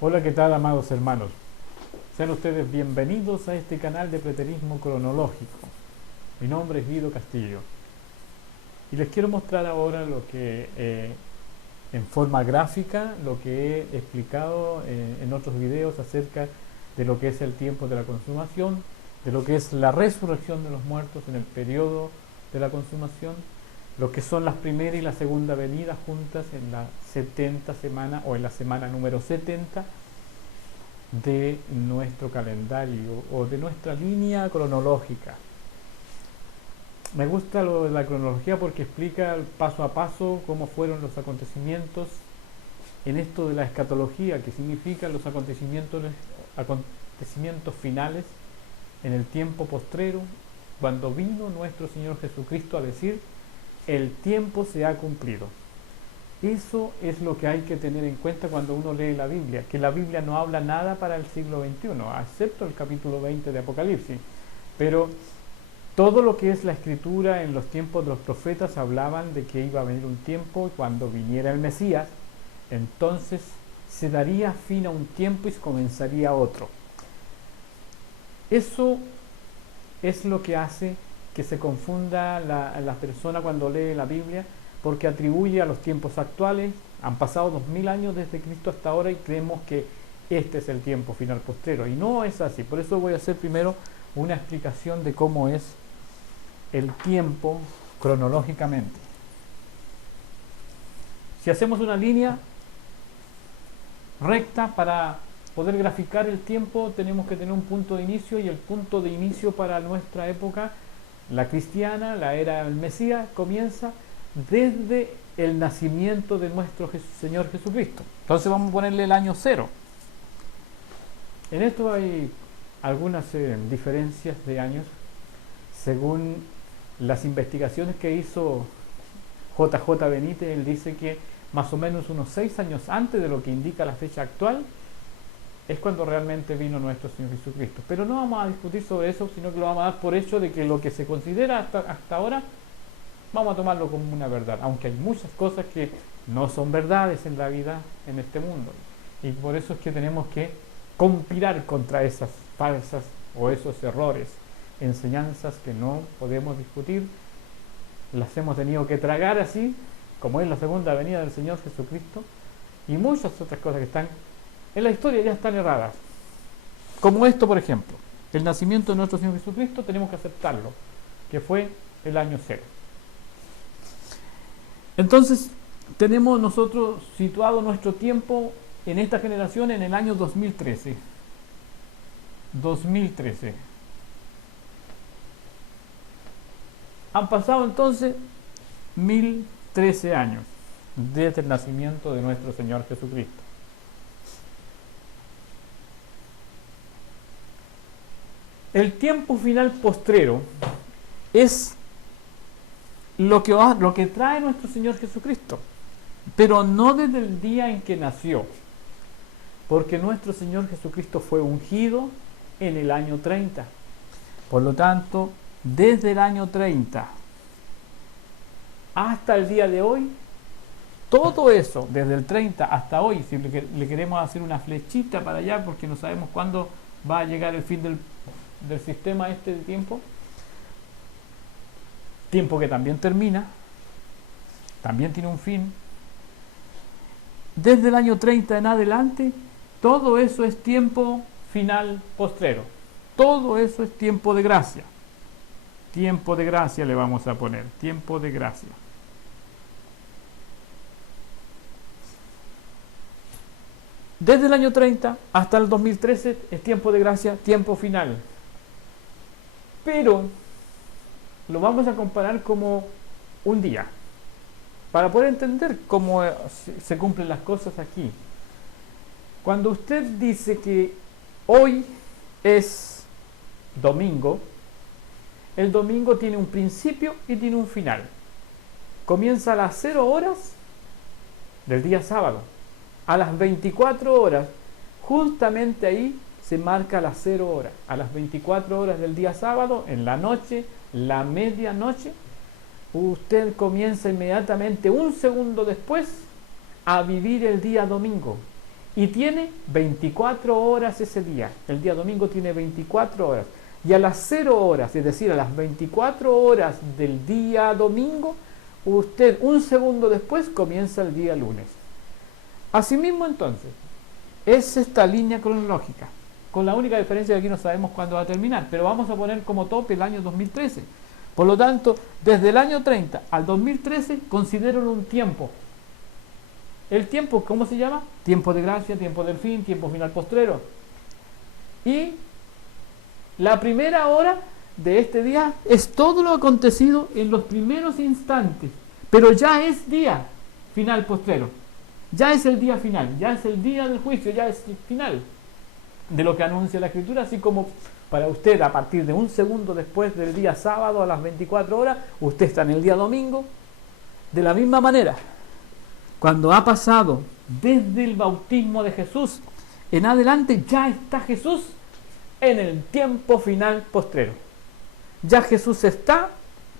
Hola, ¿qué tal, amados hermanos? Sean ustedes bienvenidos a este canal de preterismo cronológico. Mi nombre es Guido Castillo y les quiero mostrar ahora lo que en forma gráfica, lo que he explicado en otros videos acerca de lo que es el tiempo de la consumación, de lo que es la resurrección de los muertos en el periodo de la consumación, lo que son las primera y la segunda venida juntas en la 70 semana o en la semana número 70 de nuestro calendario o de nuestra línea cronológica. Me gusta lo de la cronología porque explica paso a paso cómo fueron los acontecimientos en esto de la escatología, que significa los acontecimientos finales en el tiempo postrero, cuando vino nuestro Señor Jesucristo a decir: el tiempo se ha cumplido. Eso es lo que hay que tener en cuenta cuando uno lee la Biblia, que la Biblia no habla nada para el siglo XXI, excepto el capítulo 20 de Apocalipsis. Pero todo lo que es la escritura en los tiempos de los profetas hablaban de que iba a venir un tiempo cuando viniera el Mesías, entonces se daría fin a un tiempo y comenzaría otro. Eso es lo que hace que se confunda la persona cuando lee la Biblia, porque atribuye a los tiempos actuales. Han pasado 2000 años desde Cristo hasta ahora y creemos que este es el tiempo final postrero, y no es así. Por eso voy a hacer primero una explicación de cómo es el tiempo cronológicamente. Si hacemos una línea recta para poder graficar el tiempo, tenemos que tener un punto de inicio, y el punto de inicio para nuestra época, la cristiana, la era del Mesías, comienza desde el nacimiento de nuestro Señor Jesucristo. Entonces vamos a ponerle el año 0. En esto hay algunas diferencias de años según las investigaciones que hizo JJ Benítez. Él dice que más o menos unos 6 años antes de lo que indica la fecha actual es cuando realmente vino nuestro Señor Jesucristo. Pero no vamos a discutir sobre eso, sino que lo vamos a dar por hecho de que lo que se considera hasta ahora vamos a tomarlo como una verdad, aunque hay muchas cosas que no son verdades en la vida, en este mundo. Y por eso es que tenemos que conspirar contra esas falsas o esos errores, enseñanzas que no podemos discutir. Las hemos tenido que tragar así, como es la segunda venida del Señor Jesucristo, y muchas otras cosas que están en la historia ya están erradas. Como esto, por ejemplo, el nacimiento de nuestro Señor Jesucristo, tenemos que aceptarlo, que fue el año 0. Entonces, tenemos nosotros situado nuestro tiempo en esta generación en el año 2013. 2013. Han pasado entonces 1013 años desde el nacimiento de nuestro Señor Jesucristo. El tiempo final postrero es lo que trae nuestro Señor Jesucristo, pero no desde el día en que nació, porque nuestro Señor Jesucristo fue ungido en el año 30. Por lo tanto, desde el año 30 hasta el día de hoy, todo eso, desde el 30 hasta hoy, si le queremos hacer una flechita para allá, porque no sabemos cuándo va a llegar el fin del sistema este de tiempo que también termina, también tiene un fin. Desde el año 30 en adelante, todo eso es tiempo final postrero. Todo eso es tiempo de gracia. Tiempo de gracia le vamos a poner, tiempo de gracia. Desde el año 30 hasta el 2013 es tiempo de gracia, tiempo final. Pero lo vamos a comparar como un día, para poder entender cómo se cumplen las cosas aquí. Cuando usted dice que hoy es domingo, el domingo tiene un principio y tiene un final. Comienza a las 0 horas del día sábado. A las 24 horas, justamente ahí se marca las 0 horas. A las 24 horas del día sábado, en la noche, la medianoche, usted comienza inmediatamente, un segundo después, a vivir el día domingo. Y tiene 24 horas ese día. El día domingo tiene 24 horas. Y a las 0 horas, es decir, a las 24 horas del día domingo, usted un segundo después comienza el día lunes. Asimismo, entonces, es esta línea cronológica, con la única diferencia de que aquí no sabemos cuándo va a terminar, pero vamos a poner como tope el año 2013. Por lo tanto, desde el año 30 al 2013, considero un tiempo. El tiempo, ¿cómo se llama? Tiempo de gracia, tiempo del fin, tiempo final postrero. Y la primera hora de este día es todo lo acontecido en los primeros instantes, pero ya es día final postrero. Ya es el día final, ya es el día del juicio, ya es el final de lo que anuncia la Escritura, así como para usted a partir de un segundo después del día sábado a las 24 horas, usted está en el día domingo. De la misma manera, cuando ha pasado desde el bautismo de Jesús en adelante, ya está Jesús en el tiempo final postrero. Ya Jesús está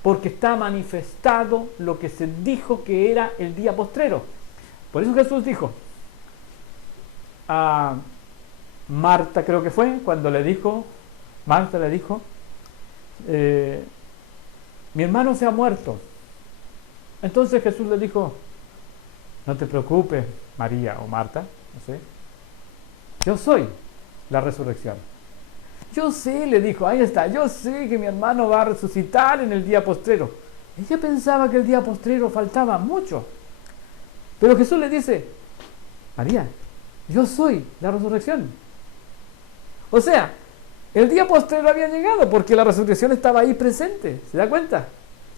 porque está manifestado lo que se dijo que era el día postrero. Por eso Jesús dijo a Marta, creo que fue, cuando Marta le dijo, mi hermano se ha muerto. Entonces Jesús le dijo, no te preocupes, María o Marta, no sé, yo soy la resurrección. Yo sé, le dijo, ahí está, yo sé que mi hermano va a resucitar en el día postrero. Ella pensaba que el día postrero faltaba mucho. Pero Jesús le dice, María, yo soy la resurrección. O sea, el día postrero había llegado porque la resurrección estaba ahí presente. ¿Se da cuenta?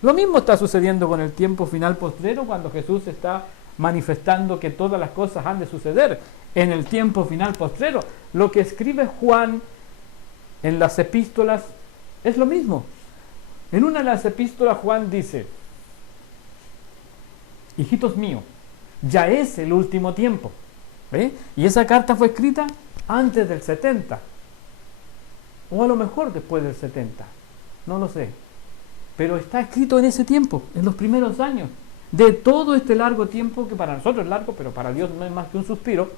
Lo mismo está sucediendo con el tiempo final postrero cuando Jesús está manifestando que todas las cosas han de suceder en el tiempo final postrero. Lo que escribe Juan en las epístolas es lo mismo. En una de las epístolas Juan dice, hijitos míos, ya es el último tiempo. ¿Ve? Y esa carta fue escrita antes del 70. O a lo mejor después del 70. No lo sé. Pero está escrito en ese tiempo, en los primeros años. De todo este largo tiempo, que para nosotros es largo, pero para Dios no es más que un suspiro,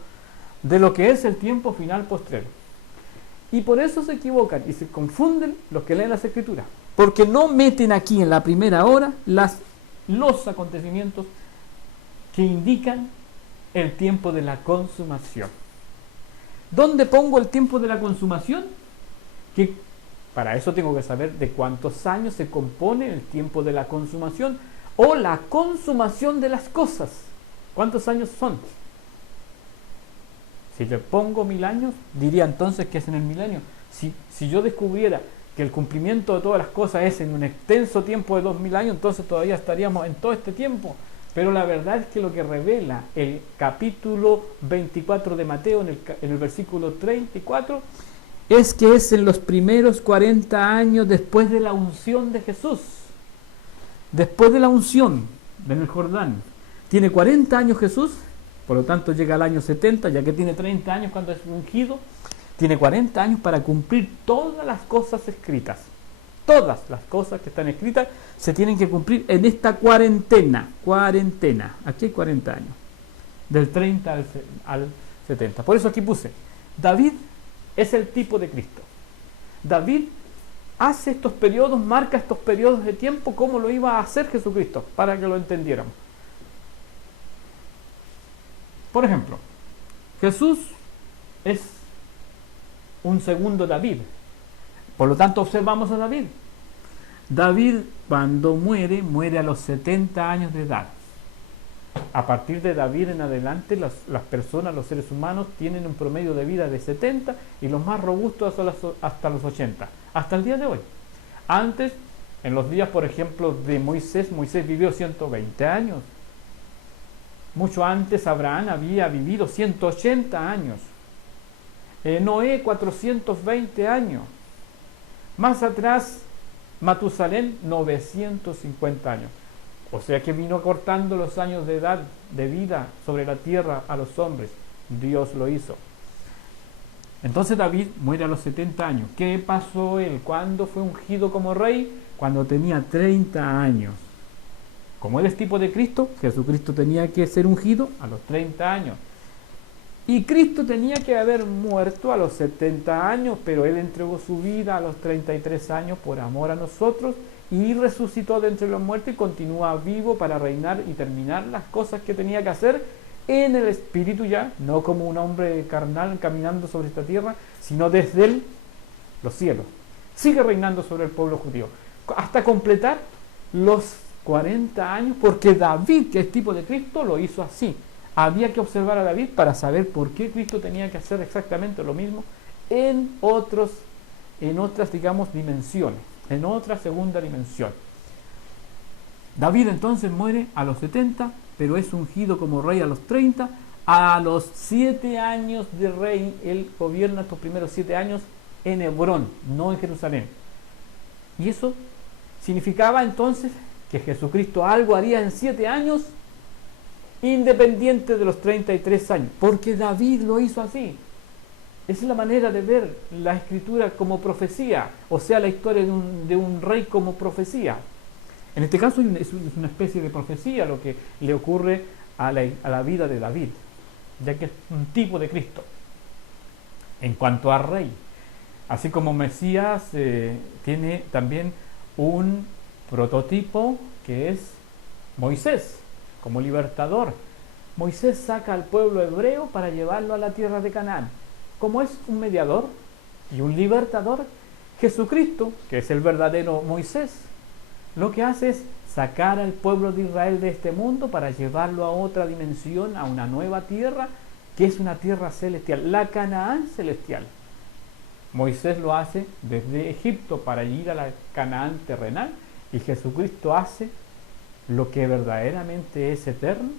de lo que es el tiempo final postrero. Y por eso se equivocan y se confunden los que leen las Escrituras. Porque no meten aquí en la primera hora los acontecimientos que indican el tiempo de la consumación. ¿Dónde pongo el tiempo de la consumación? Que para eso tengo que saber de cuántos años se compone el tiempo de la consumación o la consumación de las cosas. ¿Cuántos años son? Si le pongo 1000 años, diría entonces que es en el milenio. Si yo descubriera que el cumplimiento de todas las cosas es en un extenso tiempo de 2000 años, entonces todavía estaríamos en todo este tiempo. Pero la verdad es que lo que revela el capítulo 24 de Mateo, en el versículo 34, es que es en los primeros 40 años después de la unción de Jesús. Después de la unción en el Jordán. Tiene 40 años Jesús, por lo tanto llega al año 70, ya que tiene 30 años cuando es ungido. Tiene 40 años para cumplir todas las cosas escritas. Todas las cosas que están escritas se tienen que cumplir en esta cuarentena. Aquí hay 40 años. Del 30 al 70. Por eso aquí puse, David es el tipo de Cristo. David hace estos periodos, marca estos periodos de tiempo como lo iba a hacer Jesucristo, para que lo entendiéramos. Por ejemplo, Jesús es un segundo David. Por lo tanto, observamos a David. David, cuando muere a los 70 años de edad. A partir de David en adelante, las personas, los seres humanos, tienen un promedio de vida de 70 y los más robustos hasta los 80, hasta el día de hoy. Antes, en los días, por ejemplo, de Moisés vivió 120 años. Mucho antes, Abraham había vivido 180 años. Noé, 420 años. Más atrás, Matusalén, 950 años. O sea que vino cortando los años de edad, de vida sobre la tierra a los hombres. Dios lo hizo. Entonces David muere a los 70 años. ¿Qué pasó él? ¿Cuándo fue ungido como rey? Cuando tenía 30 años. Como él es tipo de Cristo, Jesucristo tenía que ser ungido a los 30 años. Y Cristo tenía que haber muerto a los 70 años, pero Él entregó su vida a los 33 años por amor a nosotros y resucitó de entre los muertos y continúa vivo para reinar y terminar las cosas que tenía que hacer en el Espíritu ya, no como un hombre carnal caminando sobre esta tierra, sino desde los cielos. Sigue reinando sobre el pueblo judío hasta completar los 40 años, porque David, que es tipo de Cristo, lo hizo así. Había que observar a David para saber por qué Cristo tenía que hacer exactamente lo mismo en otras, digamos, dimensiones, en otra segunda dimensión. David entonces muere a los 70, pero es ungido como rey a los 30. A los 7 años de rey, él gobierna estos primeros 7 años en Hebrón, no en Jerusalén. Y eso significaba entonces que Jesucristo algo haría en 7 años, independiente de los 33 años, porque David lo hizo así. Esa es la manera de ver la escritura como profecía, o sea, la historia de un rey como profecía. En este caso es una especie de profecía lo que le ocurre a la vida de David, ya que es un tipo de Cristo. En cuanto a rey, así como Mesías tiene también un prototipo que es Moisés, como libertador. Moisés saca al pueblo hebreo para llevarlo a la tierra de Canaán. Como es un mediador y un libertador, Jesucristo, que es el verdadero Moisés, lo que hace es sacar al pueblo de Israel de este mundo para llevarlo a otra dimensión, a una nueva tierra, que es una tierra celestial, la Canaán celestial. Moisés lo hace desde Egipto para ir a la Canaán terrenal, y Jesucristo hace lo que verdaderamente es eterno,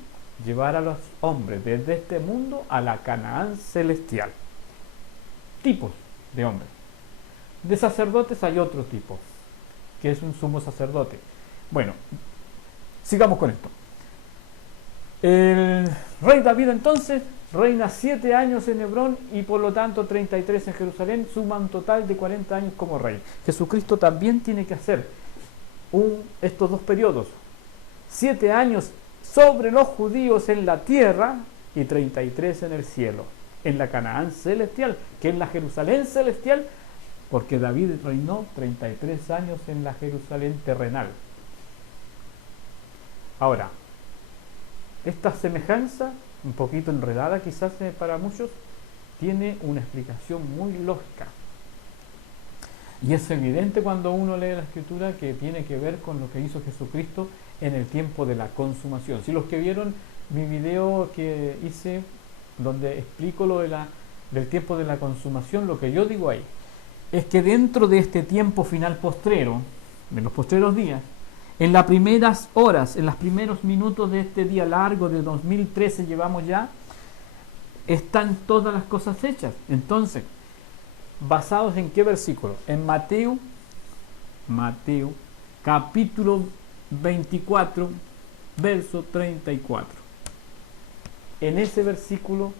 llevar a los hombres desde este mundo a la Canaán celestial. Tipos de hombres. De sacerdotes hay otro tipo, que es un sumo sacerdote. Bueno, sigamos con esto. El rey David entonces reina 7 años en Hebrón y por lo tanto 33 en Jerusalén, suma un total de 40 años como rey. Jesucristo también tiene que hacer estos dos periodos, 7 años sobre los judíos en la tierra y 33 en el cielo, en la Canaán celestial, que es la Jerusalén celestial, porque David reinó 33 años en la Jerusalén terrenal. Ahora, esta semejanza, un poquito enredada quizás para muchos, tiene una explicación muy lógica. Y es evidente cuando uno lee la Escritura que tiene que ver con lo que hizo Jesucristo en el tiempo de la consumación. Si los que vieron mi video que hice, donde explico lo del tiempo de la consumación, lo que yo digo ahí, es que dentro de este tiempo final postrero, en los postreros días, en las primeras horas, en los primeros minutos de este día largo de 2013 llevamos ya, están todas las cosas hechas. Entonces, ¿basados en qué versículo? En Mateo capítulo 24, verso 34. En ese versículo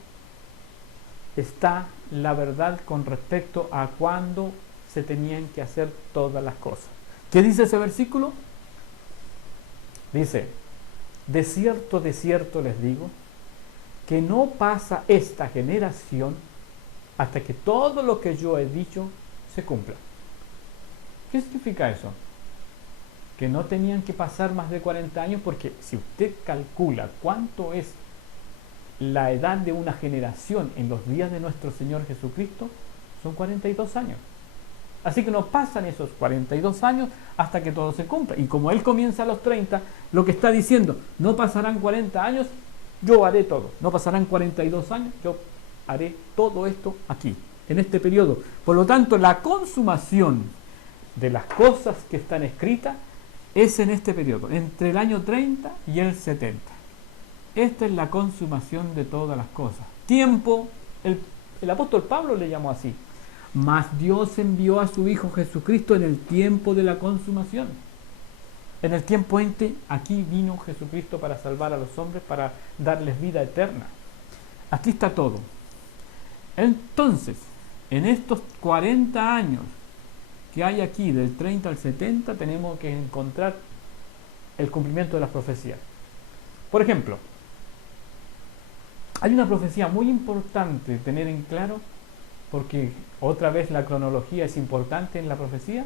está la verdad con respecto a cuándo se tenían que hacer todas las cosas. ¿Qué dice ese versículo? Dice: de cierto les digo, que no pasa esta generación hasta que todo lo que yo he dicho se cumpla. ¿Qué significa eso? Que no tenían que pasar más de 40 años, porque si usted calcula cuánto es la edad de una generación en los días de nuestro Señor Jesucristo, son 42 años. Así que no pasan esos 42 años hasta que todo se cumpla. Y como Él comienza a los 30, lo que está diciendo, no pasarán 40 años, yo haré todo. No pasarán 42 años, yo haré todo esto aquí, en este periodo. Por lo tanto, la consumación de las cosas que están escritas es en este periodo, entre el año 30 y el 70. Esta es la consumación de todas las cosas. Tiempo, el apóstol Pablo le llamó así. Mas Dios envió a su Hijo Jesucristo en el tiempo de la consumación. En el tiempo ente, aquí vino Jesucristo para salvar a los hombres, para darles vida eterna. Aquí está todo. Entonces, en estos 40 años que hay aquí, del 30 al 70, tenemos que encontrar el cumplimiento de las profecías. Por ejemplo, Hay una profecía muy importante tener en claro, porque otra vez la cronología es importante en la profecía.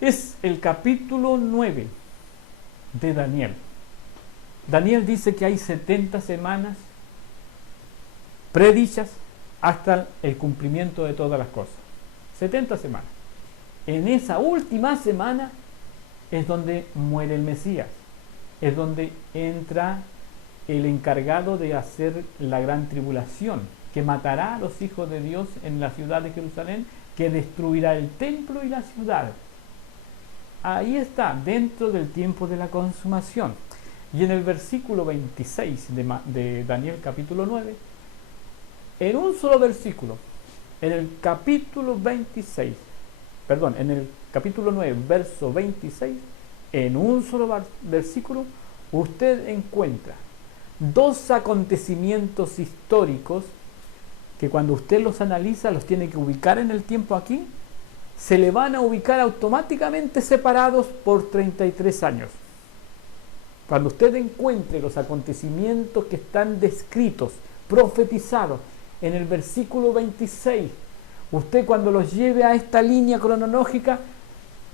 Es el capítulo 9 de Daniel. Daniel dice que hay 70 semanas predichas hasta el cumplimiento de todas las cosas. 70 semanas. En esa última semana es donde muere el Mesías. Es donde entra el encargado de hacer la gran tribulación, que matará a los hijos de Dios en la ciudad de Jerusalén, que destruirá el templo y la ciudad. Ahí está, dentro del tiempo de la consumación. Y en el versículo 26 de Daniel capítulo 9, en un solo versículo, en el capítulo 9, verso 26, en un solo versículo, usted encuentra dos acontecimientos históricos que cuando usted los analiza, los tiene que ubicar en el tiempo aquí, se le van a ubicar automáticamente separados por 33 años. Cuando usted encuentre los acontecimientos que están descritos, profetizados en el versículo 26, usted cuando los lleve a esta línea cronológica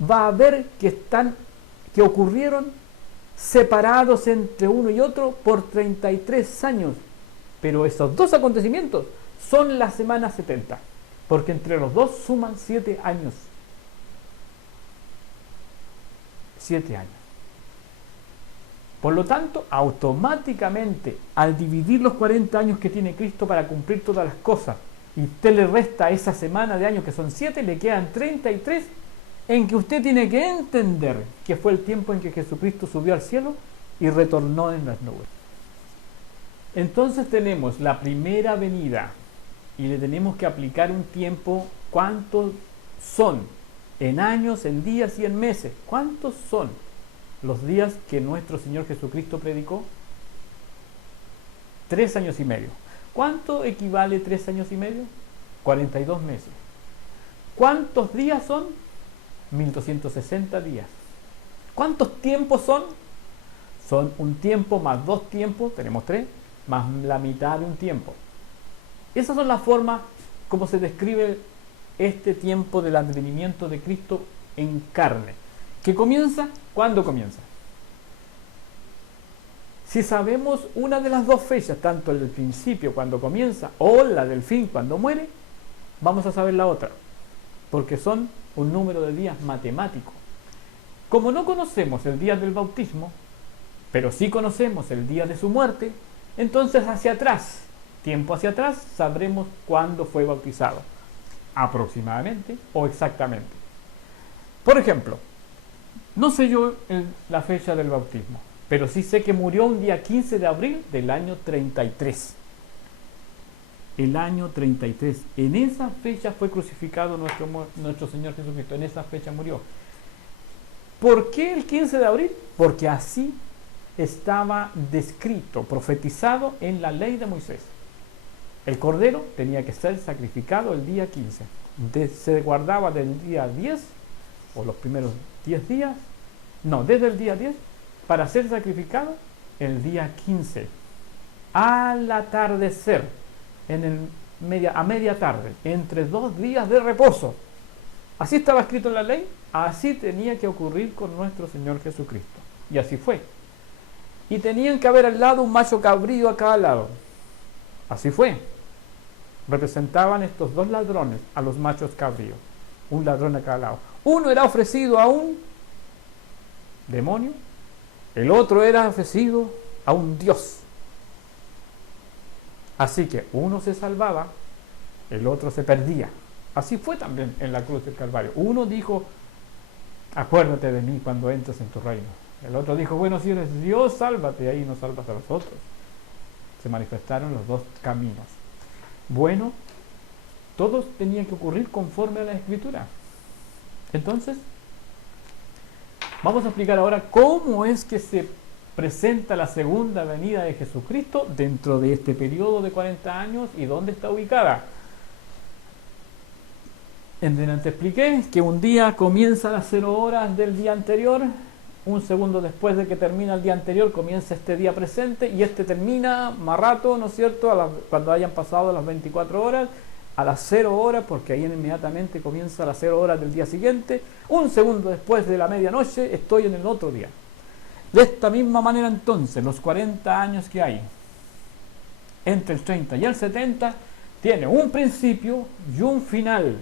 va a ver que ocurrieron separados entre uno y otro por 33 años. Pero esos dos acontecimientos son la semana 70, porque entre los dos suman 7 años. 7 años. Por lo tanto, automáticamente, al dividir los 40 años que tiene Cristo para cumplir todas las cosas, y usted le resta esa semana de años que son 7, le quedan 33, en que usted tiene que entender que fue el tiempo en que Jesucristo subió al cielo y retornó en las nubes. Entonces tenemos la primera venida y le tenemos que aplicar un tiempo. ¿Cuántos son? En años, en días y en meses. ¿Cuántos son los días que nuestro Señor Jesucristo predicó? 3 años y medio. ¿Cuánto equivale 3 años y medio? 42 meses. ¿Cuántos días son? 1260 días. ¿Cuántos tiempos son? Son un tiempo más 2 tiempos, tenemos 3, más la mitad de un tiempo. Esas son las formas como se describe este tiempo del advenimiento de Cristo en carne. ¿Que comienza? ¿Cuándo comienza? Si sabemos una de las dos fechas, tanto el del principio cuando comienza o la del fin cuando muere, vamos a saber la otra, porque son un número de días matemático. Como no conocemos el día del bautismo, pero sí conocemos el día de su muerte, entonces hacia atrás, tiempo hacia atrás, sabremos cuándo fue bautizado, aproximadamente o exactamente. Por ejemplo, no sé yo la fecha del bautismo, pero sí sé que murió un día 15 de abril del año 33. El año 33. En esa fecha fue crucificado nuestro Señor Jesucristo. En esa fecha murió. ¿Por qué el 15 de abril? Porque así estaba descrito, profetizado en la ley de Moisés. El cordero tenía que ser sacrificado el día 15. Se guardaba del día 10, o los primeros 10 días, no, desde el día 10, para ser sacrificado el día 15. Al atardecer, a media tarde, entre 2 días de reposo. Así estaba escrito en la ley, así tenía que ocurrir con nuestro Señor Jesucristo. Y así fue. Y tenían que haber al lado un macho cabrío a cada lado. Así fue. Representaban estos 2 ladrones a los machos cabríos. Un ladrón a cada lado. Uno era ofrecido a un demonio, el otro era ofrecido a un dios. Así que uno se salvaba, el otro se perdía. Así fue también en la cruz del Calvario. Uno dijo, acuérdate de mí cuando entres en tu reino. El otro dijo, bueno, si eres Dios, sálvate, ahí no salvas a los otros. Se manifestaron los 2 caminos. Bueno, todos tenían que ocurrir conforme a la Escritura. Entonces, vamos a explicar ahora cómo es que se presenta la segunda venida de Jesucristo dentro de este periodo de 40 años y dónde está ubicada. En delante expliqué que un día comienza a las 0 horas del día anterior un segundo después de que termina el día anterior, comienza este día presente y este termina más rato, ¿no es cierto?, cuando hayan pasado las 24 horas, a las 0 horas, porque ahí inmediatamente comienza las 0 horas del día siguiente. Un segundo después de la medianoche estoy en el otro día. De esta misma manera entonces, los 40 años que hay entre el 30 y el 70 tiene un principio y un final.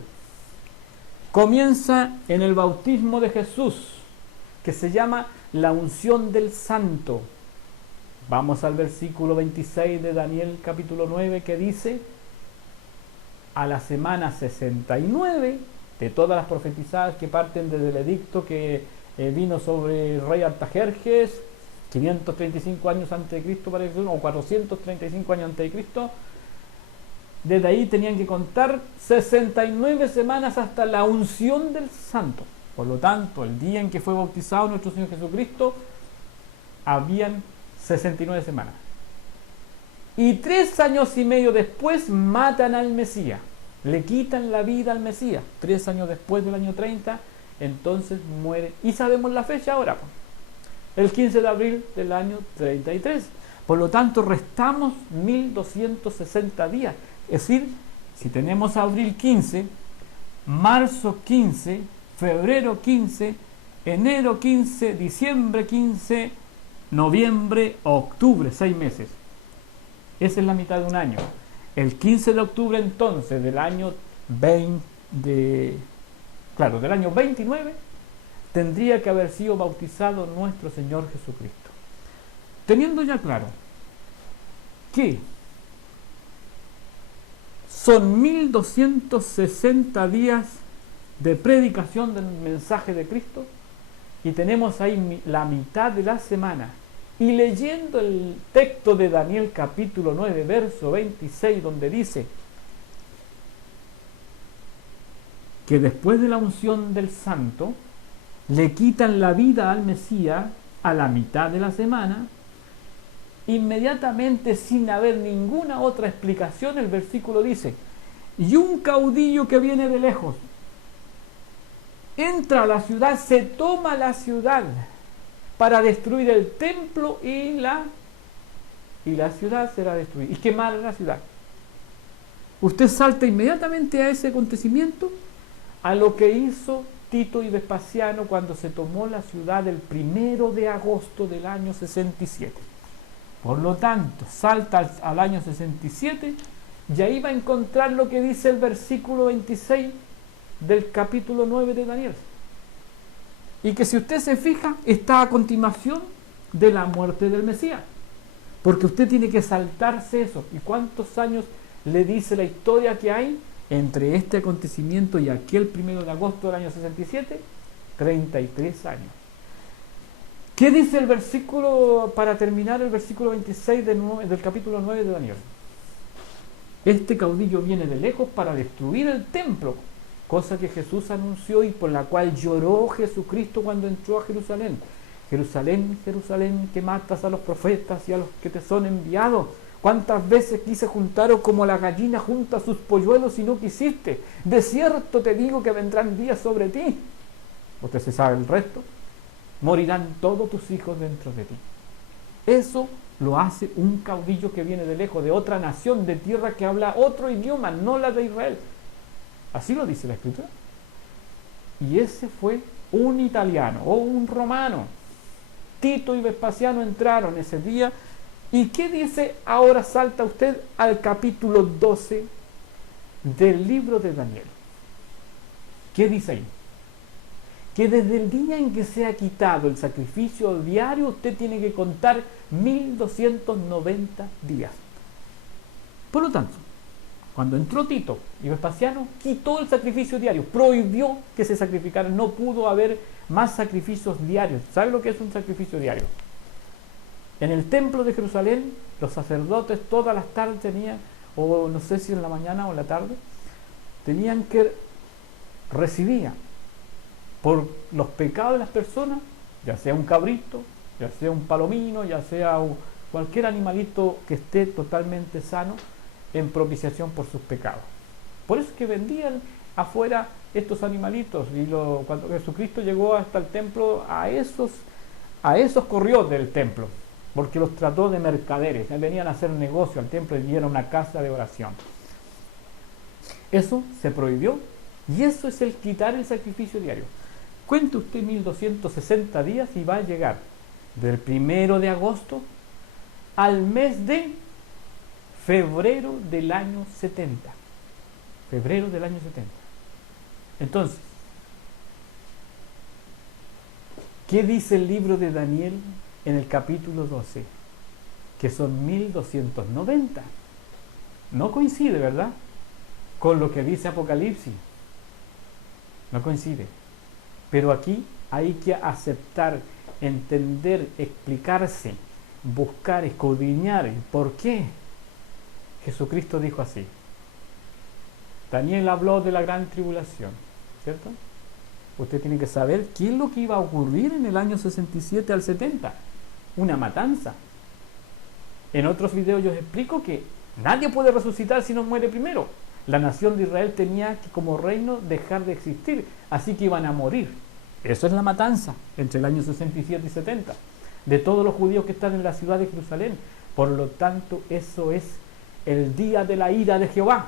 Comienza en el bautismo de Jesús, que se llama la unción del santo. Vamos al versículo 26 de Daniel capítulo 9, que dice: a la semana 69 de todas las profetizadas que parten desde el edicto que vino sobre el rey Artajerjes, 535 años antes de Cristo, parece, o 435 años antes de Cristo. Desde ahí tenían que contar 69 semanas hasta la unción del santo. Por lo tanto, el día en que fue bautizado nuestro Señor Jesucristo, habían 69 semanas. Y 3 años y medio después matan al Mesías, le quitan la vida al Mesías. 3 años después del año 30, entonces muere. Y sabemos la fecha ahora, el 15 de abril del año 33. Por lo tanto, restamos 1260 días. Es decir, si tenemos abril 15, marzo 15, febrero 15, enero 15, diciembre 15, noviembre, octubre, 6 meses. Esa es la mitad de un año. El 15 de octubre entonces del año del año 29 tendría que haber sido bautizado nuestro Señor Jesucristo. Teniendo ya claro que son 1260 días de predicación del mensaje de Cristo, y tenemos ahí la mitad de la semana, y leyendo el texto de Daniel capítulo 9 verso 26, donde dice que después de la unción del santo le quitan la vida al Mesías a la mitad de la semana, inmediatamente, sin haber ninguna otra explicación, el versículo dice: y un caudillo que viene de lejos entra a la ciudad, se toma la ciudad para destruir el templo, y la ciudad será destruida, y quemar la ciudad. Usted salta inmediatamente a ese acontecimiento, a lo que hizo Tito y Vespasiano cuando se tomó la ciudad el 1 de agosto del año 67. Por lo tanto, salta al año 67 y ahí va a encontrar lo que dice el versículo 26 del capítulo 9 de Daniel. Y que, si usted se fija, está a continuación de la muerte del Mesías. Porque usted tiene que saltarse eso. ¿Y cuántos años le dice la historia que hay entre este acontecimiento y aquel 1 de agosto del año 67? 33 años. ¿Qué dice el versículo, para terminar, el versículo 26 del capítulo 9 de Daniel? Este caudillo viene de lejos para destruir el templo, cosa que Jesús anunció y por la cual lloró Jesucristo cuando entró a Jerusalén. Jerusalén, Jerusalén, que matas a los profetas y a los que te son enviados. ¿Cuántas veces quise juntaros como la gallina junta sus polluelos y no quisiste? De cierto te digo que vendrán días sobre ti. Usted se sabe el resto. Morirán todos tus hijos dentro de ti. Eso lo hace un caudillo que viene de lejos, de otra nación, de tierra que habla otro idioma, no la de Israel. Así lo dice la Escritura. Y ese fue un italiano o un romano. Tito y Vespasiano entraron ese día. ¿Y qué dice? Ahora salta usted al capítulo 12 del libro de Daniel. ¿Qué dice ahí? Que desde el día en que se ha quitado el sacrificio diario, usted tiene que contar 1290 días. Por lo tanto, cuando entró Tito y Vespasiano, quitó el sacrificio diario, prohibió que se sacrificara, no pudo haber más sacrificios diarios. ¿Sabe lo que es un sacrificio diario? En el templo de Jerusalén, los sacerdotes todas las tardes tenían, o no sé si en la mañana o en la tarde, tenían que recibir por los pecados de las personas, ya sea un cabrito, ya sea un palomino, ya sea cualquier animalito que esté totalmente sano, en propiciación por sus pecados. Por eso es que vendían afuera estos animalitos, y cuando Jesucristo llegó hasta el templo, a esos A esos corrió del templo, porque los trató de mercaderes. Venían a hacer negocio al templo y era una casa de oración. Eso se prohibió, y eso es el quitar el sacrificio diario. Cuente usted 1260 días y va a llegar del 1 de agosto al mes de febrero del año 70. Febrero del año 70. Entonces, ¿qué dice el libro de Daniel en el capítulo 12? Que son 1290. No coincide, ¿verdad?, con lo que dice Apocalipsis. No coincide. Pero aquí hay que aceptar, entender, explicarse, buscar, escudriñar. ¿Por qué? Jesucristo dijo así. Daniel habló de la gran tribulación, ¿cierto? Usted tiene que saber qué es lo que iba a ocurrir en el año 67 al 70. Una matanza. En otros videos yo explico que nadie puede resucitar si no muere primero. La nación de Israel tenía que, como reino, dejar de existir, así que iban a morir. Eso es la matanza entre el año 67 y 70 de todos los judíos que están en la ciudad de Jerusalén. Por lo tanto, eso es el día de la ira de Jehová,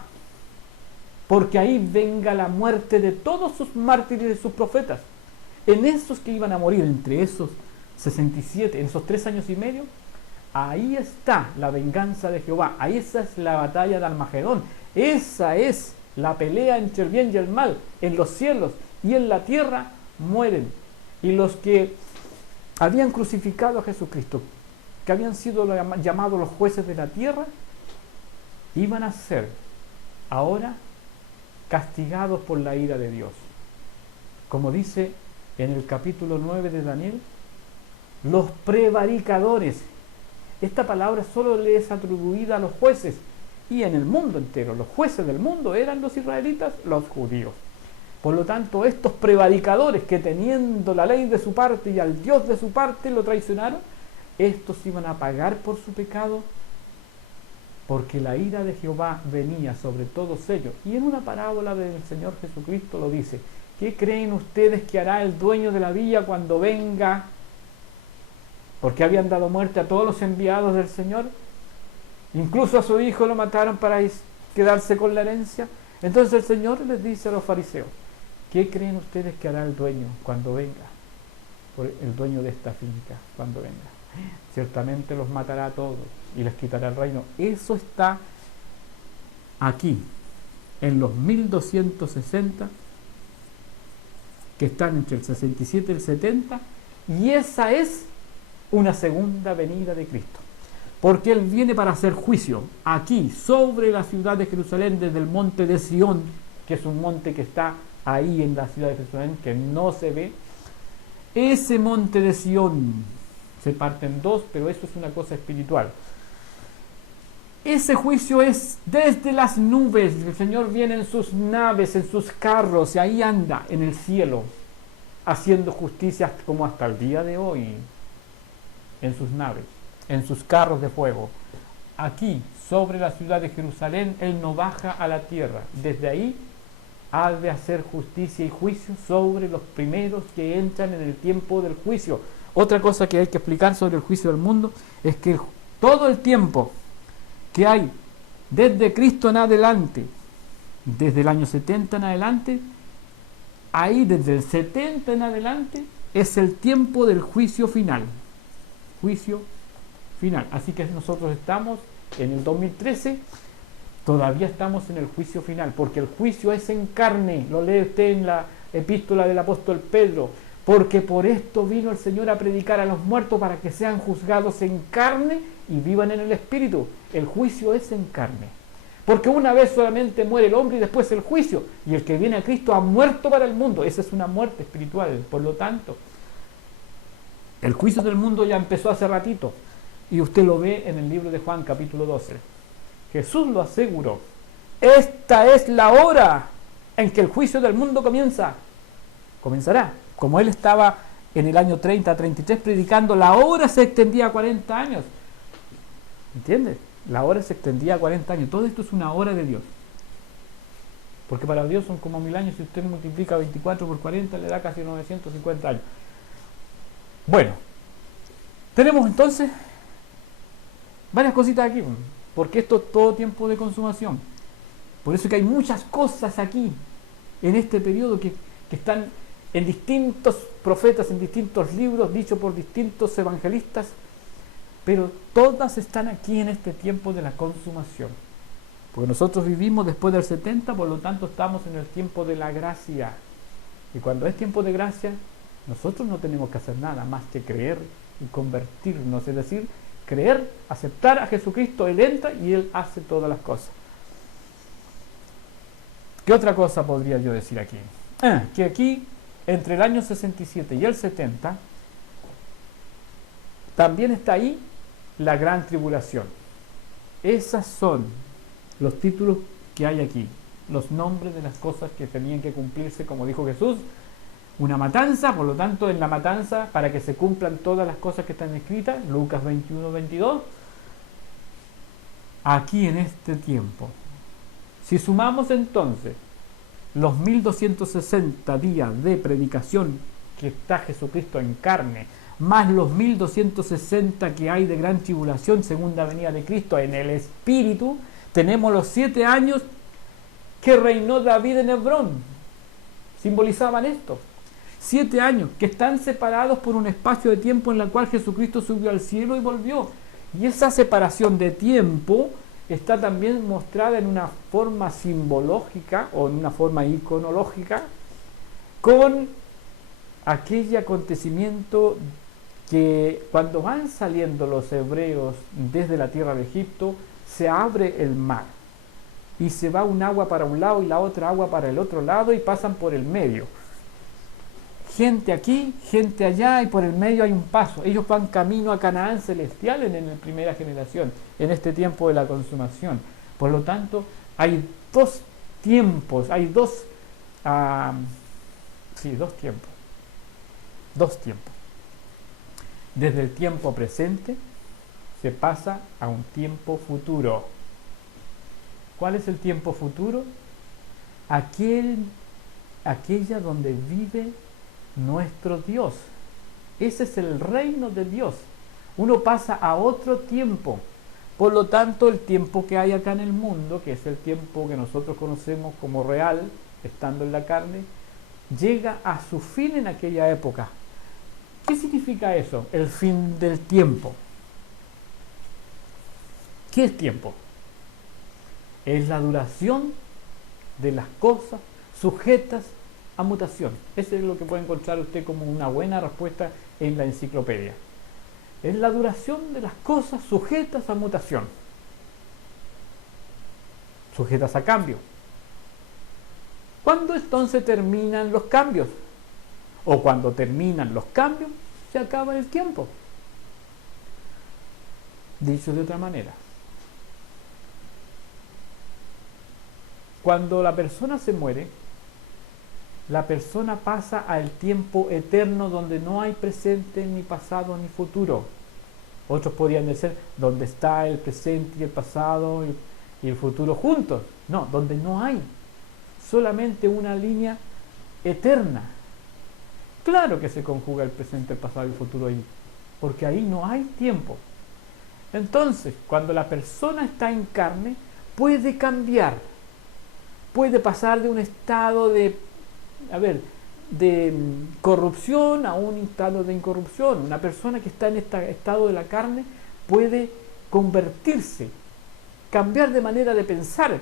porque ahí venga la muerte de todos sus mártires y de sus profetas. En esos que iban a morir, entre esos 67, en esos 3 años y medio, ahí está la venganza de Jehová. Ahí esa es la batalla de Armagedón. Esa es la pelea entre el bien y el mal. En los cielos y en la tierra mueren. Y los que habían crucificado a Jesucristo, que habían sido llamados los jueces de la tierra, iban a ser ahora castigados por la ira de Dios. Como dice en el capítulo 9 de Daniel, los prevaricadores. Esta palabra solo le es atribuida a los jueces, y en el mundo entero, los jueces del mundo eran los israelitas, los judíos. Por lo tanto, estos prevaricadores que, teniendo la ley de su parte y al Dios de su parte, lo traicionaron, estos iban a pagar por su pecado, porque la ira de Jehová venía sobre todos ellos. Y en una parábola del Señor Jesucristo lo dice: ¿qué creen ustedes que hará el dueño de la villa cuando venga? Porque habían dado muerte a todos los enviados del Señor, incluso a su hijo lo mataron para quedarse con la herencia. Entonces el Señor les dice a los fariseos: ¿qué creen ustedes que hará el dueño cuando venga? El dueño de esta finca, cuando venga. Ciertamente los matará a todos y les quitará el reino. Eso está aquí, en los 1260, que están entre el 67 y el 70, y esa es una segunda venida de Cristo. Porque Él viene para hacer juicio aquí, sobre la ciudad de Jerusalén, desde el monte de Sión, que es un monte que está ahí en la ciudad de Jerusalén, que no se ve. Ese monte de Sión se parte en dos, pero eso es una cosa espiritual. Ese juicio es desde las nubes. El Señor viene en sus naves, en sus carros, y ahí anda en el cielo, haciendo justicia como hasta el día de hoy, en sus naves, en sus carros de fuego. Aquí, sobre la ciudad de Jerusalén, Él no baja a la tierra. Desde ahí ha de hacer justicia y juicio sobre los primeros que entran en el tiempo del juicio. Otra cosa que hay que explicar sobre el juicio del mundo es que todo el tiempo que hay desde Cristo en adelante, desde el año 70 en adelante, ahí desde el 70 en adelante es el tiempo del juicio final. Juicio final. Así que nosotros estamos en el 2013, todavía estamos en el juicio final, porque el juicio es en carne. Lo lee usted en la epístola del apóstol Pedro: porque por esto vino el Señor a predicar a los muertos, para que sean juzgados en carne y vivan en el Espíritu. El juicio es en carne, porque una vez solamente muere el hombre y después el juicio, y el que viene a Cristo ha muerto para el mundo. Esa es una muerte espiritual. Por lo tanto, el juicio del mundo ya empezó hace ratito, y usted lo ve en el libro de Juan capítulo 12. Jesús lo aseguró: esta es la hora en que el juicio del mundo comenzará. Como Él estaba en el año 30, 33 predicando, la hora se extendía a 40 años. ¿Entiendes? La hora se extendía a 40 años. Todo esto es una hora de Dios. Porque para Dios son como 1000 años. Si usted multiplica 24 por 40, le da casi 950 años. Bueno, Tenemos entonces varias cositas aquí, porque esto es todo tiempo de consumación. Por eso que hay muchas cosas aquí, en este periodo, que están en distintos profetas, en distintos libros, dichos por distintos evangelistas, pero todas están aquí en este tiempo de la consumación. Porque nosotros vivimos después del 70, por lo tanto estamos en el tiempo de la gracia. Y cuando es tiempo de gracia, nosotros no tenemos que hacer nada más que creer y convertirnos, es decir, creer, aceptar a Jesucristo. Él entra y Él hace todas las cosas. ¿Qué otra cosa podría yo decir aquí? Que aquí, entre el año 67 y el 70, también está ahí la gran tribulación. Esos son los títulos que hay aquí, los nombres de las cosas que tenían que cumplirse, como dijo Jesús. Una matanza, por lo tanto, en la matanza, para que se cumplan todas las cosas que están escritas, Lucas 21, 22, aquí en este tiempo. Si sumamos entonces los 1260 días de predicación que está Jesucristo en carne, más los 1260 que hay de gran tribulación, segunda venida de Cristo en el Espíritu, tenemos los 7 años que reinó David en Hebrón. Simbolizaban esto. 7 años que están separados por un espacio de tiempo en el cual Jesucristo subió al cielo y volvió. Y esa separación de tiempo está también mostrada en una forma simbológica o en una forma iconológica con aquel acontecimiento que cuando van saliendo los hebreos desde la tierra de Egipto, se abre el mar y se va un agua para un lado y la otra agua para el otro lado y pasan por el medio. Gente aquí, gente allá, y por el medio hay un paso. Ellos van camino a Canaán celestial en la primera generación, en este tiempo de la consumación. Por lo tanto, hay dos tiempos, hay dos tiempos. Dos tiempos. Desde el tiempo presente se pasa a un tiempo futuro. ¿Cuál es el tiempo futuro? Aquella donde vive nuestro Dios. Ese es el reino de Dios. Uno pasa a otro tiempo. Por lo tanto, el tiempo que hay acá en el mundo, que es el tiempo que nosotros conocemos como real, estando en la carne, llega a su fin en aquella época. ¿Qué significa eso? El fin del tiempo. ¿Qué es tiempo? Es la duración de las cosas sujetas a mutación. Eso es lo que puede encontrar usted como una buena respuesta en la enciclopedia. Es la duración de las cosas sujetas a mutación, sujetas a cambio. ¿Cuándo entonces terminan los cambios? O cuando terminan los cambios, se acaba el tiempo. Dicho de otra manera, cuando la persona se muere, la persona pasa al tiempo eterno donde no hay presente, ni pasado, ni futuro. Otros podrían decir donde está el presente y el pasado y el futuro juntos. No, donde no hay. Solamente una línea eterna. Claro que se conjuga el presente, el pasado y el futuro ahí, porque ahí no hay tiempo. Entonces, cuando la persona está en carne, puede cambiar. Puede pasar de un estado de corrupción a un estado de incorrupción. Una persona que está en este estado de la carne puede convertirse, cambiar de manera de pensar.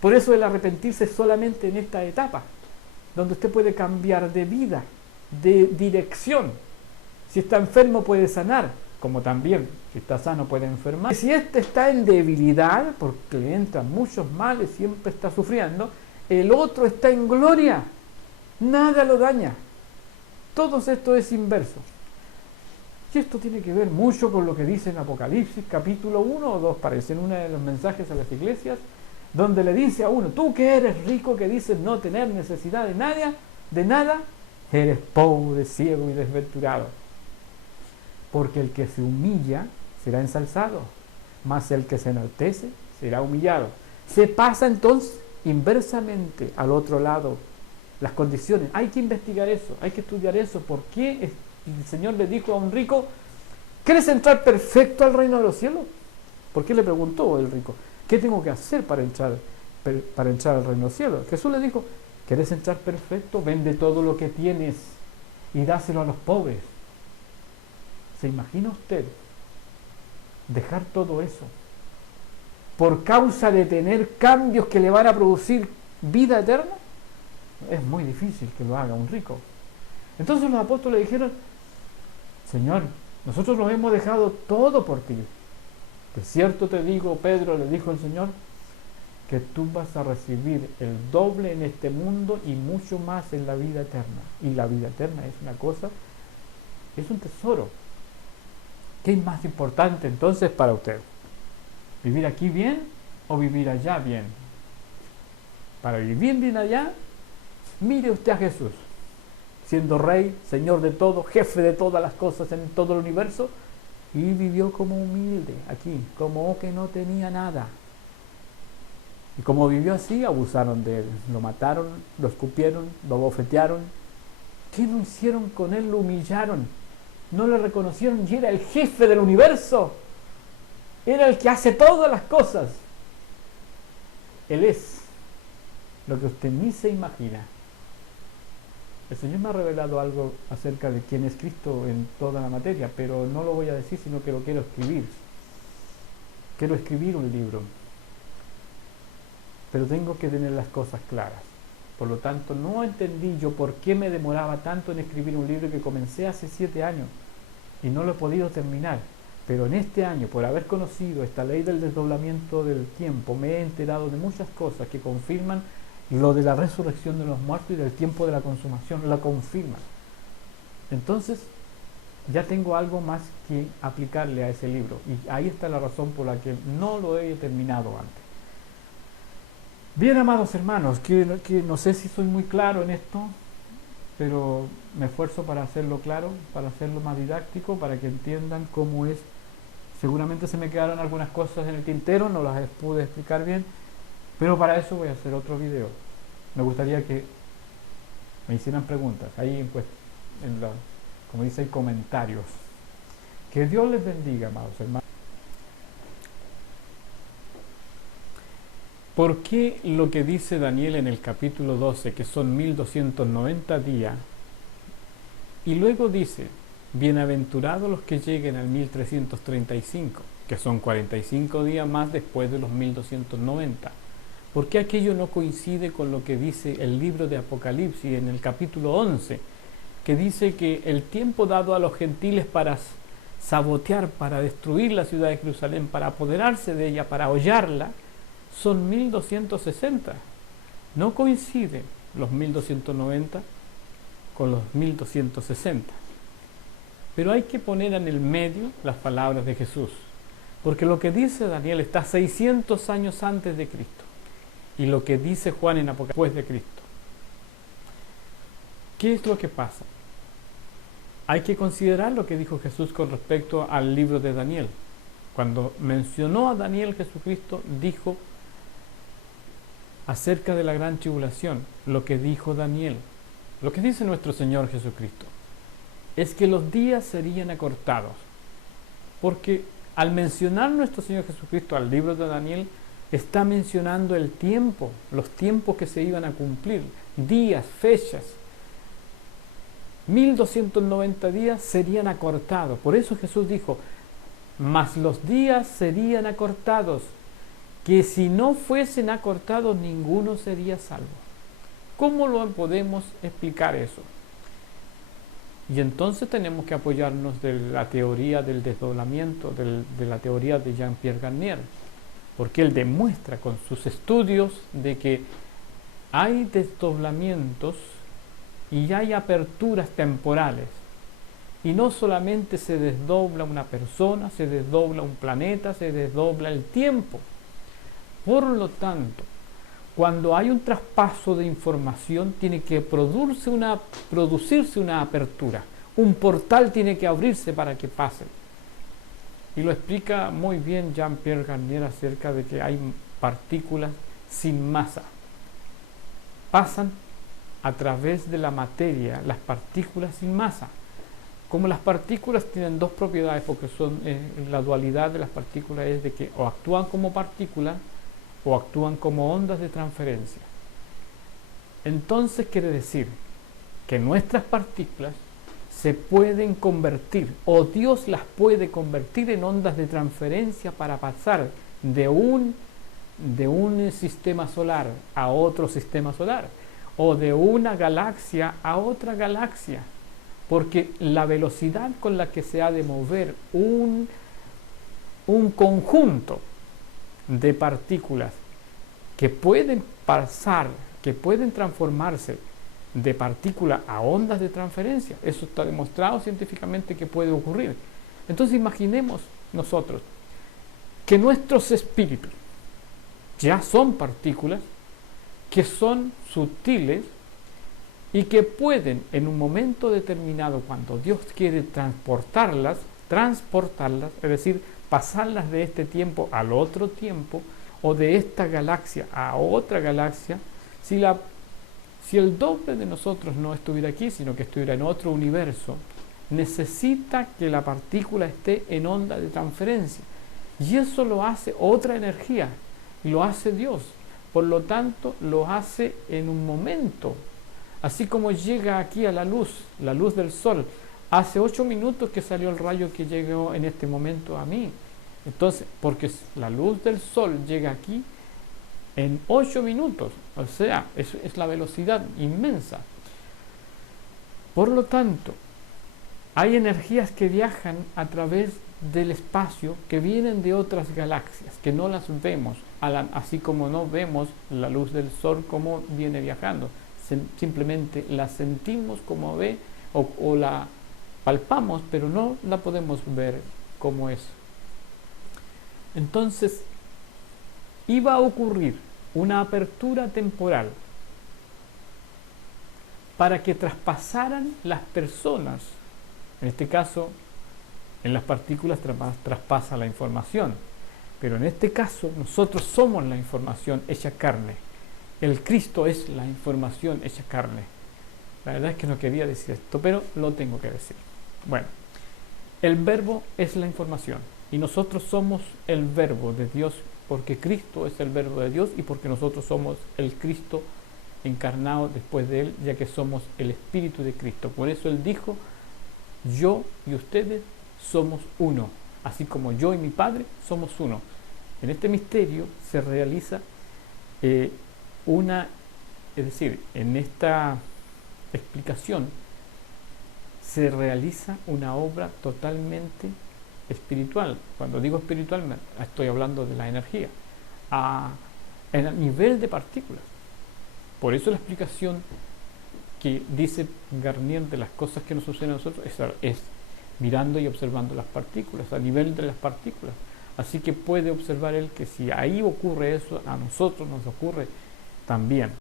Por eso el arrepentirse es solamente en esta etapa, donde usted puede cambiar de vida, de dirección. Si está enfermo puede sanar, como también si está sano puede enfermar. Si este está en debilidad, porque le entran muchos males, siempre está sufriendo, el otro está en gloria, nada lo daña. Todo esto es inverso. Y esto tiene que ver mucho con lo que dice en Apocalipsis, capítulo 1 o 2, parece en uno de los mensajes a las iglesias, donde le dice a uno, tú que eres rico, que dices no tener necesidad de nada, eres pobre, ciego y desventurado. Porque el que se humilla será ensalzado, mas el que se enaltece será humillado. Se pasa entonces inversamente al otro lado las condiciones. Hay que investigar eso, hay que estudiar eso. ¿Por qué el Señor le dijo a un rico, ¿Quieres entrar perfecto al reino de los cielos? ¿Por qué le preguntó el rico? ¿Qué tengo que hacer para entrar al reino de los cielos? Jesús le dijo, ¿quieres entrar perfecto? Vende todo lo que tienes y dáselo a los pobres. ¿Se imagina usted dejar todo eso por causa de tener cambios que le van a producir vida eterna? Es muy difícil que lo haga un rico. Entonces los apóstoles dijeron, Señor, nosotros nos hemos dejado todo por ti. De cierto te digo, Pedro, le dijo el Señor, que tú vas a recibir el doble en este mundo y mucho más en la vida eterna. Y la vida eterna es una cosa, es un tesoro. ¿Qué es más importante entonces para usted? ¿Vivir aquí bien o vivir allá bien? Para vivir bien allá, mire usted a Jesús, siendo rey, señor de todo, jefe de todas las cosas en todo el universo, y vivió como humilde aquí, como que no tenía nada. Y como vivió así, abusaron de él, lo mataron, lo escupieron, lo bofetearon. ¿Qué no hicieron con él? Lo humillaron, no le reconocieron y era el jefe del universo, era el que hace todas las cosas. Él es lo que usted ni se imagina. El Señor me ha revelado algo acerca de quién es Cristo en toda la materia, pero no lo voy a decir, sino que lo quiero escribir. Quiero escribir un libro, pero tengo que tener las cosas claras. Por lo tanto, no entendí yo por qué me demoraba tanto en escribir un libro que comencé hace 7 años y no lo he podido terminar. Pero en este año, por haber conocido esta ley del desdoblamiento del tiempo, me he enterado de muchas cosas que confirman lo de la resurrección de los muertos y del tiempo de la consumación, la confirman. Entonces, ya tengo algo más que aplicarle a ese libro. Y ahí está la razón por la que no lo he terminado antes. Bien, amados hermanos, que no sé si soy muy claro en esto, pero me esfuerzo para hacerlo claro, para hacerlo más didáctico, para que entiendan cómo es. Seguramente se me quedaron algunas cosas en el tintero, no las pude explicar bien, pero para eso voy a hacer otro video. Me gustaría que me hicieran preguntas, ahí pues, como dice, comentarios. Que Dios les bendiga, amados hermanos. ¿Por qué lo que dice Daniel en el capítulo 12, que son 1290 días, y luego dice, bienaventurados los que lleguen al 1335, que son 45 días más después de los 1290? ¿Por qué aquello no coincide con lo que dice el libro de Apocalipsis en el capítulo 11, que dice que el tiempo dado a los gentiles para sabotear, para destruir la ciudad de Jerusalén, para apoderarse de ella, para hollarla, son 1260? No coinciden los 1290 con los 1260. Pero hay que poner en el medio las palabras de Jesús, porque lo que dice Daniel está 600 años antes de Cristo, y lo que dice Juan en Apocalipsis después de Cristo. ¿Qué es lo que pasa? Hay que considerar lo que dijo Jesús con respecto al libro de Daniel. Cuando mencionó a Daniel, Jesucristo dijo acerca de la gran tribulación, lo que dijo Daniel, lo que dice nuestro Señor Jesucristo, es que los días serían acortados, porque al mencionar nuestro Señor Jesucristo al libro de Daniel, está mencionando el tiempo, los tiempos que se iban a cumplir, días, fechas. 1290 días serían acortados. Por eso Jesús dijo, mas los días serían acortados, que si no fuesen acortados, ninguno sería salvo. ¿Cómo lo podemos explicar eso? Y entonces tenemos que apoyarnos de la teoría del desdoblamiento, de la teoría de Jean-Pierre Garnier, porque él demuestra con sus estudios de que hay desdoblamientos y hay aperturas temporales. Y no solamente se desdobla una persona, se desdobla un planeta, se desdobla el tiempo. Por lo tanto, cuando hay un traspaso de información, tiene que producirse una apertura. Un portal tiene que abrirse para que pase. Y lo explica muy bien Jean-Pierre Garnier acerca de que hay partículas sin masa. Pasan a través de la materia las partículas sin masa. Como las partículas tienen dos propiedades, porque son la dualidad de las partículas es de que o actúan como partículas o actúan como ondas de transferencia. Entonces quiere decir que nuestras partículas se pueden convertir, o Dios las puede convertir en ondas de transferencia para pasar de un sistema solar a otro sistema solar, o de una galaxia a otra galaxia, porque la velocidad con la que se ha de mover un conjunto de partículas que pueden pasar, que pueden transformarse de partícula a ondas de transferencia, eso está demostrado científicamente que puede ocurrir. Entonces imaginemos nosotros que nuestros espíritus ya son partículas que son sutiles y que pueden en un momento determinado, cuando Dios quiere transportarlas, es decir, pasarlas de este tiempo al otro tiempo o de esta galaxia a otra galaxia. Si el doble de nosotros no estuviera aquí, sino que estuviera en otro universo, necesita que la partícula esté en onda de transferencia. Y eso lo hace otra energía, lo hace Dios. Por lo tanto, lo hace en un momento. Así como llega aquí a la luz del sol. Hace 8 minutos que salió el rayo que llegó en este momento a mí. Entonces, porque la luz del sol llega aquí en 8 minutos, o sea, es la velocidad inmensa. Por lo tanto, hay energías que viajan a través del espacio, que vienen de otras galaxias, que no las vemos, así como no vemos la luz del sol como viene viajando. Simplemente la sentimos como ve, o la palpamos, pero no la podemos ver como es. Entonces, iba a ocurrir una apertura temporal para que traspasaran las personas. En este caso, en las partículas traspasa la información, pero en este caso nosotros somos la información hecha carne. El Cristo es la información hecha carne. La verdad es que no quería decir esto, pero lo tengo que decir. Bueno, el verbo es la información y nosotros somos el verbo de Dios, porque Cristo es el verbo de Dios y porque nosotros somos el Cristo encarnado después de Él, ya que somos el Espíritu de Cristo. Por eso Él dijo: yo y ustedes somos uno, así como yo y mi Padre somos uno. En este misterio se realiza es decir, en esta explicación se realiza una obra totalmente espiritual. Cuando digo espiritual, estoy hablando de la energía, a nivel de partículas. Por eso la explicación que dice Garnier de las cosas que nos suceden a nosotros es mirando y observando las partículas, a nivel de las partículas. Así que puede observar él que si ahí ocurre eso, a nosotros nos ocurre también.